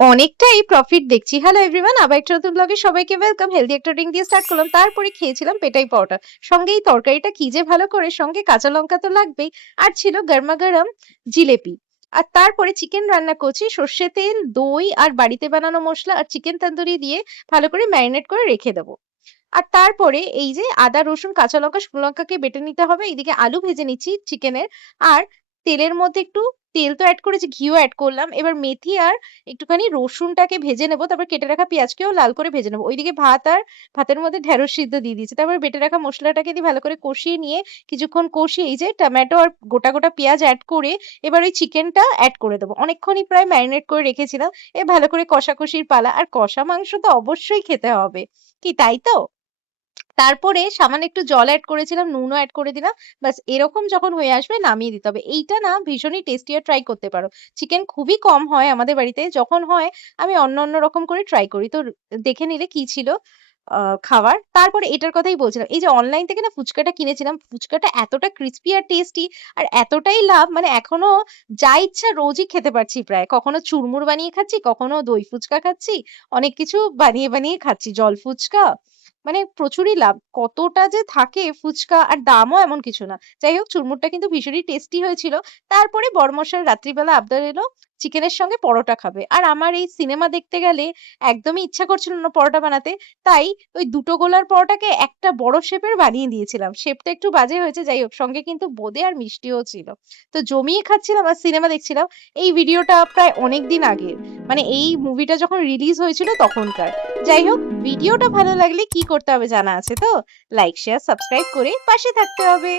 অনেকটাই প্রফিট দেখছি। Hello everyone, আবার একটা নতুন ব্লগে সবাইকে ওয়েলকাম। হেলথি একটা ড্রিংক দিয়ে স্টার্ট করলাম। তারপরে খেয়েছিলাম পেটাই পরোটা। সঙ্গে এই তরকারিটা কি যে ভালো করে, সঙ্গে কাঁচা লঙ্কা তো লাগবেই। আর ছিল গরমা-গরম জিলেপি। আর তারপরে চিকেন রান্না করছি সর্ষে তেল, দই আর বাড়িতে বানানো মসলা আর চিকেন তন্দুরি দিয়ে ভালো করে ম্যারিনেট করে রেখে দেবো। আর তারপরে এই যে আদা, রসুন, কাঁচা লঙ্কা, শুকনো লঙ্কাকে বেটে নিতে হবে। এইদিকে আলু ভেজে নিচ্ছি চিকেনের। আর তেলের মধ্যে একটু তেল তো এড করেছি, ঘিও এড করলাম। এবার মেথি আর একটুখানি রসুনটাকে ভেজে নেবো। তারপর কেটে রাখা পেঁয়াজকেও লাল করে ভেজে নেবো। ওইদিকে ভাত আর ভাতের মধ্যে ঢেঁড়স সিদ্ধ দিয়ে দিয়েছি। তারপর বেটে রাখা মসলাটাকে দিয়ে ভালো করে কষিয়ে নিয়ে কিছুক্ষণ কষিয়ে এই যে টমেটো আর গোটা, গোটা পেঁয়াজ এড করে এবার ওই চিকেনটা এড করে দেবো। অনেকক্ষণই প্রায় ম্যারিনেট করে রেখেছিলাম। ভালো করে কষাকষির পালা। আর কষা মাংস তো অবশ্যই খেতে হবে। কি তাই তো? তারপরে সামান্য একটু জল এড করেছিলাম, নুনও এড করে দিলাম। ব্যাস এরকম যখন হয়ে আসবে নামিয়ে দিতে হবে। এইটা না ভীষণই টেস্টি আর ট্রাই করতে পারো। চিকেন খুবই কম হয় আমাদের বাড়িতে। যখন হয় আমি অন্য রকম করে ট্রাই করি। তো দেখে নিলে কি ছিল আ খাবার। তারপরে এটার কথাই বলছিলাম। এই যে অনলাইন থেকে না ফুচকাটা কিনেছিলাম। ফুচকাটা এতটা ক্রিসপি আর টেস্টি আর এতটাই লাভ মানে এখনো যা ইচ্ছা রোজই খেতে পারছি প্রায়। কখনো চুরমুর বানিয়ে খাচ্ছি, কখনো দই ফুচকা খাচ্ছি। অনেক কিছু বানিয়ে খাচ্ছি। জল ফুচকা। মানে প্রচুরই লাভ। কতটা যে থাকে ফুচকা আর দামও এমন কিছু না। যাই হোক চুরমুরটা কিন্তু ভীষণই টেস্টি হয়েছিল। তারপরে বড়মশাইয়ের রাত্রিবেলা আবদার এলো চিকেনের সঙ্গে পরোটা খাবে। আর আমার এই সিনেমা দেখতে গেলে একদমই ইচ্ছা করছিল না পরোটা বানাতে। তাই ওই ২ টো গোলার পরোটাকে একটা বড় শেপের বানিয়ে দিয়েছিলাম। শেপটা একটু বাজে হয়েছে যাই হোক। সঙ্গে কিন্তু বোঁদে আর মিষ্টিও ছিল। তো জমিয়ে খাচ্ছিলাম আর সিনেমা দেখছিলাম। এই ভিডিওটা প্রায় অনেকদিন আগের। মানে এই মুভিটা যখন রিলিজ হয়েছিল তখনকার। যাই হোক ভিডিওটা ভালো লাগলে কি করতে হবে জানা আছে তো? লাইক, শেয়ার, সাবস্ক্রাইব করে পাশে থাকতে হবে।